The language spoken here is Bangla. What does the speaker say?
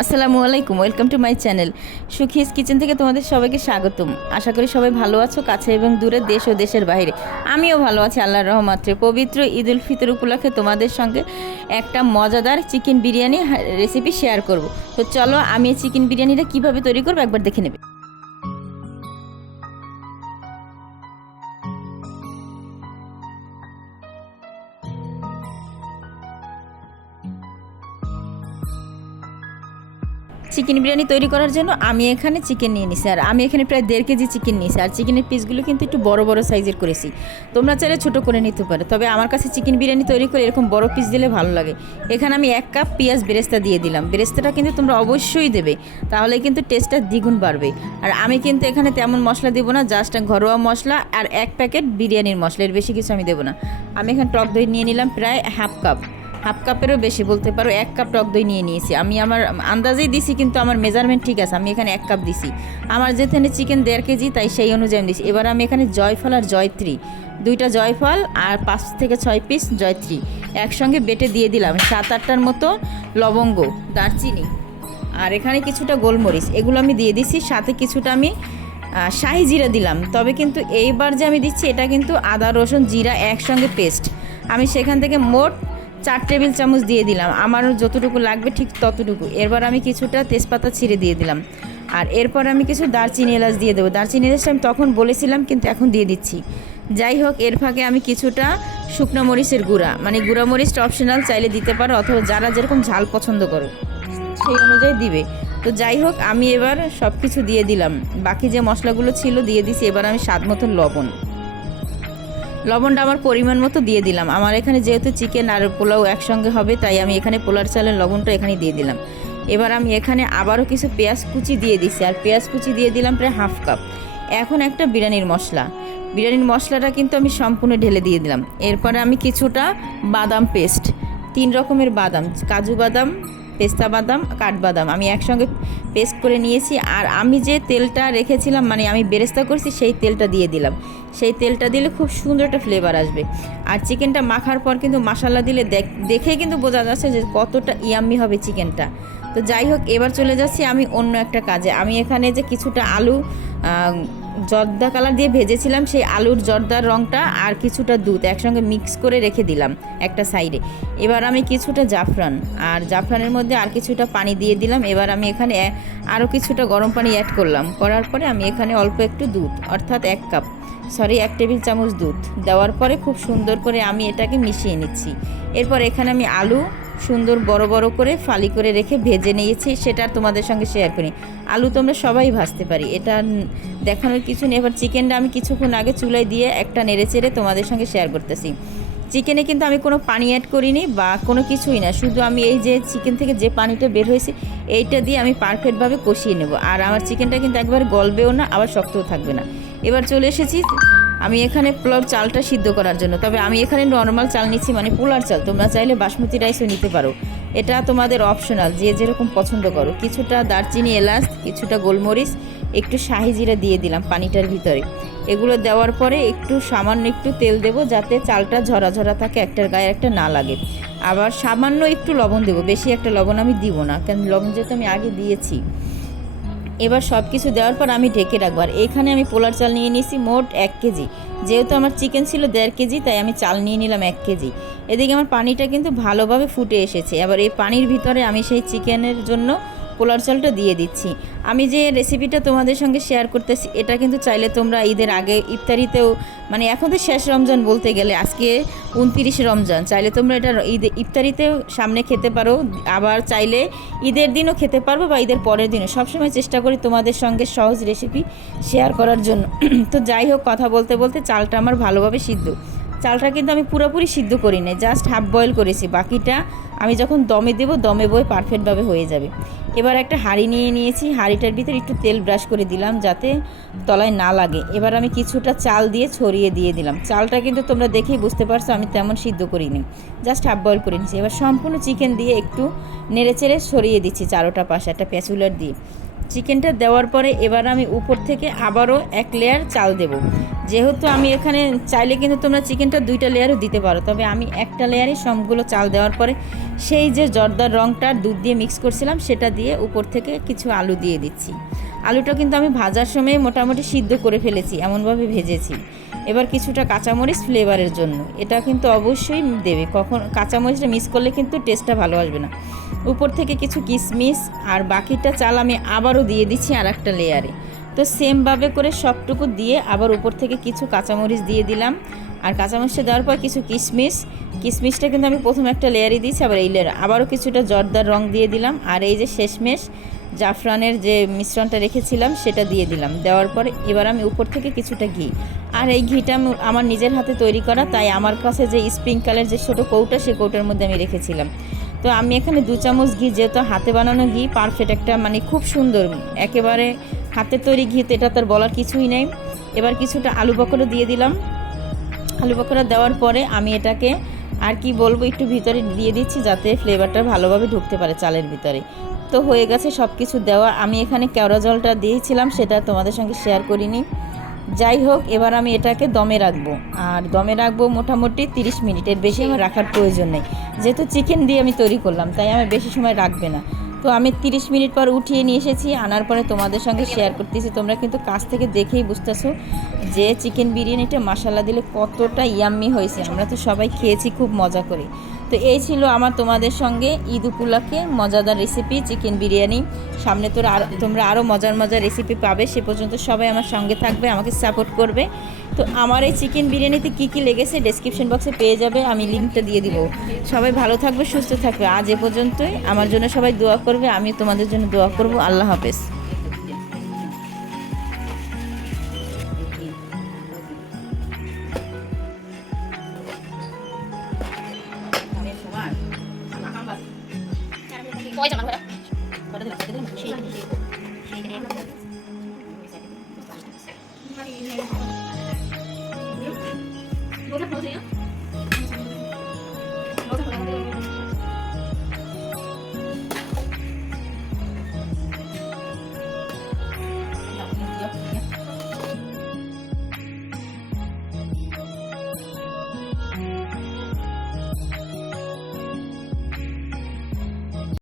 আসসালামু আলাইকুম, welcome to my channel. Sukhi's kitchen থেকে তোমাদের সবাইকে স্বাগতম। আশা করি সবাই ভালো আছো, কাছে এবং দূরে দেশ ও দেশের বাইরে। আমিও ভালো আছি, আল্লাহর রহমাত্রে পবিত্র ঈদ উল ফিতর উপলক্ষে তোমাদের সঙ্গে একটা মজাদার চিকেন বিরিয়ানি রেসিপি শেয়ার করব। তো চলো, আমি চিকেন বিরিয়ানিটা কীভাবে তৈরি করব একবার দেখে নেবে। চিকেন বিরিয়ানি তৈরি করার জন্য আমি এখানে চিকেন নিয়ে নিছি। আর আমি এখানে প্রায় দেড় কেজি চিকেন নিয়েছি। আর চিকেনের পিসগুলো কিন্তু একটু বড় বড় সাইজের করেছি। তোমরা চাইলে ছোটো করে নিতে পারো। তবে আমার কাছে চিকেন বিরিয়ানি তৈরি করে এরকম বড় পিস দিলে ভালো লাগে। এখানে আমি এক কাপ পেঁয়াজ বেরেস্তা দিয়ে দিলাম। বেরেস্তাটা কিন্তু তোমরা অবশ্যই দেবে। তাহলে কিন্তু টেস্টটা দ্বিগুণ বাড়বে। আর আমি কিন্তু এখানে তেমন মশলা দেবো না জাস্ট ঘরোয়া মশলা আর এক প্যাকেট বিরিয়ানির মশলা। এর বেশি কিছু আমি দেবো না। আমি এখানে টক দই নিয়ে নিলাম প্রায় হাফ কাপ হাফ কাপেরও বেশি বলতে পারো, এক কাপ টক দই নিয়ে নিয়েছি। আমি আমার আন্দাজেই দিছি, কিন্তু আমার মেজারমেন্ট ঠিক আছে, আমি এখানে এক কাপ দিছি। আমার যেখানে চিকেন দেড় কেজি, তাই সেই অনুযায়ী আমি দিছি। এবার আমি এখানে জয়ফল আর জয়ত্রী। দুইটা জয়ফল আর পাঁচ থেকে ছয় পিস জয়ত্রী। একসঙ্গে বেটে দিয়ে দিলাম, সাত আটটার মতো লবঙ্গ, দারচিনি। আর এখানে কিছুটা গোলমরিচ, এগুলো আমি দিয়ে দিছি। সাথে কিছুটা আমি শাহি জিরা দিলাম। তবে কিন্তু এইবার যে আমি দিচ্ছি, এটা কিন্তু আদা, রসুন, জিরা একসঙ্গে পেস্ট আমি সেখান থেকে মোট চার টেবিল চামচ দিয়ে দিলাম। আমার যতটুকু লাগবে ঠিক ততটুকু। এরপর আমি কিছুটা তেজপাতা ছিঁড়ে দিয়ে দিলাম। আর এরপর আমি কিছু দারচিনি এলাচ দিয়ে দেবো। দারচিনি এলাচটা আমি তখন বলেছিলাম, কিন্তু এখন দিয়ে দিচ্ছি। যাই হোক, এর ফাঁকে আমি কিছুটা শুকনো মরিচের গুঁড়া। মানে গুঁড়া মরিচটা অপশনাল চাইলে দিতে পারো, অথবা যারা যেরকম ঝাল পছন্দ করো, সেই অনুযায়ী দিবে। তো যাই হোক, আমি এবার সব কিছু দিয়ে দিলাম। বাকি যে মশলাগুলো ছিল, দিয়ে দিছি। এবার আমি স্বাদ মতো লবণ। লবণটা আমার পরিমাণ মতো দিয়ে দিলাম। আমার এখানে যেহেতু চিকেন আর পোলাও একসঙ্গে হবে, তাই আমি এখানে পোলার চালের লবণটা এখানে দিয়ে দিলাম। এবার আমি এখানে আবারও কিছু পেঁয়াজ কুচি দিয়ে দিছি, আর পেঁয়াজ কুচি দিয়ে দিলাম প্রায় হাফ কাপ। এখন একটা বিরিয়ানির মশলা। বিরিয়ানির মশলাটা কিন্তু আমি সম্পূর্ণ ঢেলে দিয়ে দিলাম। এরপরে আমি কিছুটা বাদাম পেস্ট, তিন রকমের বাদাম, কাজু বাদাম, পেস্তা বাদাম, কাঠবাদাম। আমি একসঙ্গে পেস্ট করে নিয়েছি আর আমি যে তেলটা রেখেছিলাম মানে আমি বেরেস্তা করছি, সেই তেলটা দিয়ে দিলাম। সেই তেলটা দিলে খুব সুন্দর একটা ফ্লেভার আসবে। আর চিকেনটা মাখার পর কিন্তু মশালা দিলে দেখে কিন্তু বোঝা যাচ্ছে যে কতটা ইয়াম্মি হবে চিকেনটা। তো যাই হোক, এবার চলে যাচ্ছি আমি অন্য একটা কাজে। আমি এখানে যে কিছুটা আলু জর্দা কালার দিয়ে ভেজেছিলাম, সেই আলুর জর্দার রঙটা আর কিছুটা দুধ একসঙ্গে মিক্স করে রেখে দিলাম একটা সাইডে। এবার আমি কিছুটা জাফরান, আর জাফরানের মধ্যে আর কিছুটা পানি দিয়ে দিলাম। এবার আমি এখানে আরও কিছুটা গরম পানি অ্যাড করলাম। করার পরে আমি এখানে অল্প একটু দুধ, অর্থাৎ এক কাপ সরি এক টেবিল চামচ দুধ দেওয়ার পরে খুব সুন্দর করে আমি এটাকে মিশিয়ে নিচ্ছি। এরপর এখানে আমি আলু সুন্দর বড় বড় করে ফালি করে রেখে ভেজে নিয়েছি, সেটা তোমাদের সঙ্গে শেয়ার করি আলু তো আমরা সবাই ভাজতে পারি, এটা দেখানোর কিছু নেই। এবার চিকেনটা আমি কিছুক্ষণ আগে চুলায় দিয়ে একটা নেড়ে চেড়ে তোমাদের সঙ্গে শেয়ার করতেছি। চিকেনে কিন্তু আমি কোনো পানি অ্যাড করিনি বা কোনো কিছুই না, শুধু আমি এই যে চিকেন থেকে যে পানিটা বের হয়েছে, এইটা দিয়ে আমি পারফেক্টভাবে কষিয়ে নেব। আর আমার চিকেনটা কিন্তু একবার গলবেও না, আবার শক্তও থাকবে না। এবার চলে এসেছি আমি এখানে পোলাও চালটা সিদ্ধ করার জন্য। তবে আমি এখানে নর্মাল চাল নিচ্ছি মানে পোলার চাল। তোমরা চাইলে বাসমতি রাইসও নিতে পারো। এটা তোমাদের অপশনাল যে যেরকম পছন্দ করো। কিছুটা দারচিনি এলাচ, কিছুটা গোলমরিচ, একটু শাহি জিরা দিয়ে দিলাম পানিটার ভিতরে। এগুলো দেওয়ার পরে একটু সামান্য একটু তেল দেবো যাতে চালটা ঝরা ঝরা থাকে, একটার গায়ে একটা না লাগে। আবার সামান্য একটু লবণ দেবো। বেশি একটা লবণ আমি দিব না, কারণ লবণ যেহেতু আমি আগে দিয়েছি। এবার সব কিছু দেওয়ার পর আমি ঢেকে রাখব। আর এখানে আমি পোলার চাল নিয়ে নিয়েছি মোট এক কেজি। যেহেতু আমার চিকেন ছিল দেড় কেজি, তাই আমি চাল নিয়ে নিলাম এক কেজি। এদিকে আমার পানিটা কিন্তু ভালোভাবে ফুটে এসেছে। এবার এই পানির ভিতরে আমি সেই চিকেনের জন্য পোলার চালটা দিয়ে দিচ্ছি। আমি যে রেসিপিটা তোমাদের সঙ্গে শেয়ার করতেছি, এটা কিন্তু চাইলে তোমরা ঈদের আগে ইফতারিতেও মানে এখন তো শেষ রমজান বলতে গেলে, আজকে উনতিরিশ রমজান। চাইলে তোমরা এটা ঈদে, ইফতারিতেও সামনে খেতে পারো, আবার চাইলে ঈদের দিনও খেতে পারব বা ঈদের পরের দিনও। সবসময় চেষ্টা করি তোমাদের সঙ্গে সহজ রেসিপি শেয়ার করার জন্য। তো যাই হোক, কথা বলতে বলতে চালটা আমার ভালোভাবে সিদ্ধ। চালটা কিন্তু আমি পুরোপুরি সিদ্ধ করি নাই জাস্ট হাফ বয়েল করেছি, বাকিটা আমি যখন দমে দেবো, দমে বয়ে পারফেক্টভাবে হয়ে যাবে। এবার একটা হাঁড়ি নিয়ে নিয়েছি, হাঁড়িটার ভিতরে একটু তেল ব্রাশ করে দিলাম যাতে তলায় না লাগে। এবার আমি কিছুটা চাল দিয়ে ছড়িয়ে দিয়ে দিলাম। চালটা কিন্তু তোমরা দেখেই বুঝতে পারছ, আমি তেমন সিদ্ধ করিনি। জাস্ট হাফ বয়েল করে নিয়েছি। এবার সম্পূর্ণ চিকেন দিয়ে একটু নেড়ে চেড়ে ছড়িয়ে দিচ্ছি চারোটা পাশে, একটা প্যাচুলার দিয়ে। চিকেনটা দেওয়ার পরে এবার আমি উপর থেকে আবারও এক লেয়ার চাল দেব। যেহেতু আমি এখানে চাইলে কিন্তু তোমরা চিকেনটা দুইটা লেয়ারও দিতে পারো, তবে আমি একটা লেয়ারে সবগুলো চাল দেওয়ার পরে সেই যে জর্দার রঙটা দুধ দিয়ে মিক্স করছিলাম, সেটা দিয়ে উপর থেকে কিছু আলু দিয়ে দিচ্ছি। আলুটা কিন্তু আমি ভাজার সময় মোটামুটি সিদ্ধ করে ফেলেছি, এমনভাবে ভেজেছি। এবার কিছুটা কাঁচামরিচ ফ্লেভারের জন্য। এটা কিন্তু অবশ্যই দেবে, কখন কাঁচামরিচটা মিক্স করলে কিন্তু টেস্টটা ভালো আসবে না। উপর থেকে কিছু কিশমিশ আর বাকিটা চাল আমি আবারও দিয়ে দিচ্ছি আর একটা লেয়ারে তো সেমভাবে করে সবটুকু দিয়ে আবার উপর থেকে কিছু কাঁচামরিচ দিয়ে দিলাম। আর কাঁচামরিচটা দেওয়ার পর কিছু কিশমিশ কিশমিশটা কিন্তু আমি প্রথম একটা লেয়ারই দিয়েছি, আবার এই লেয়ার আবারও কিছুটা জর্দার রং দিয়ে দিলাম। আর এই যে শেষমেশ জাফরানের যে মিশ্রণটা রেখেছিলাম, সেটা দিয়ে দিলাম। দেওয়ার পর এবার আমি উপর থেকে কিছুটা ঘি। আর এই ঘিটা আমার নিজের হাতে তৈরি করা, তাই আমার কাছে যে স্প্রিঙ্কালের যে ছোটো কৌটা সেই কৌটার মধ্যে আমি রেখেছিলাম। তো আমি এখানে দু চামচ ঘি, যেহেতু হাতে বানানো ঘি পারফেক্ট একটা মানে খুব সুন্দর একেবারে হাতের তৈরি ঘি, তো এটা তার বলার কিছুই নেই। এবার কিছুটা আলু পকোড়া দিয়ে দিলাম। আলু পকোড়া দেওয়ার পরে আমি এটাকে আর কি বলব, একটু ভিতরে দিয়ে দিচ্ছি যাতে ফ্লেভারটা ভালোভাবে ঢুকতে পারে চালের ভিতরে। তো হয়ে গেছে সব কিছু দেওয়া। আমি এখানে কেওড়া জলটা দিয়েছিলাম, সেটা তোমাদের সঙ্গে শেয়ার করিনি। যাই হোক এবার আমি এটাকে দমে রাখব। আর দমে রাখব মোটামুটি তিরিশ মিনিটের বেশি আমার রাখার প্রয়োজন নেই। যেহেতু চিকেন দিয়ে আমি তৈরি করলাম তাই আমার বেশি সময় রাখবে না। তো আমি তিরিশ মিনিট পর উঠিয়ে নিয়ে এসেছি। আনার পরে তোমাদের সঙ্গে শেয়ার করতেছি। তোমরা কিন্তু কাছ থেকে দেখেই বুঝতেছো যে চিকেন বিরিয়ানিটা মশালা দিলে কতটা ইয়াম্মি হয়েছে। আমরা তো সবাই খেয়েছি, খুব মজা করে। তো এই ছিল আমার তোমাদের সঙ্গে ঈদ উপলক্ষে মজাদার রেসিপি চিকেন বিরিয়ানি। সামনে তোরা আর তোমরা আরও মজার মজার রেসিপি পাবে, সে পর্যন্ত সবাই আমার সঙ্গে থাকবে, আমাকে সাপোর্ট করবে। তো আমার এই চিকেন বিরিয়ানিতে কী কী লেগেছে ডেসক্রিপশন বক্সে পেয়ে যাবে, আমি লিঙ্কটা দিয়ে দিব। সবাই ভালো থাকবে, সুস্থ থাকবে। আজ এ পর্যন্তই। আমার জন্য সবাই দোয়া করবে, আমি তোমাদের জন্য দোয়া করব। আল্লাহ হাফেজ। 노래 부르세요?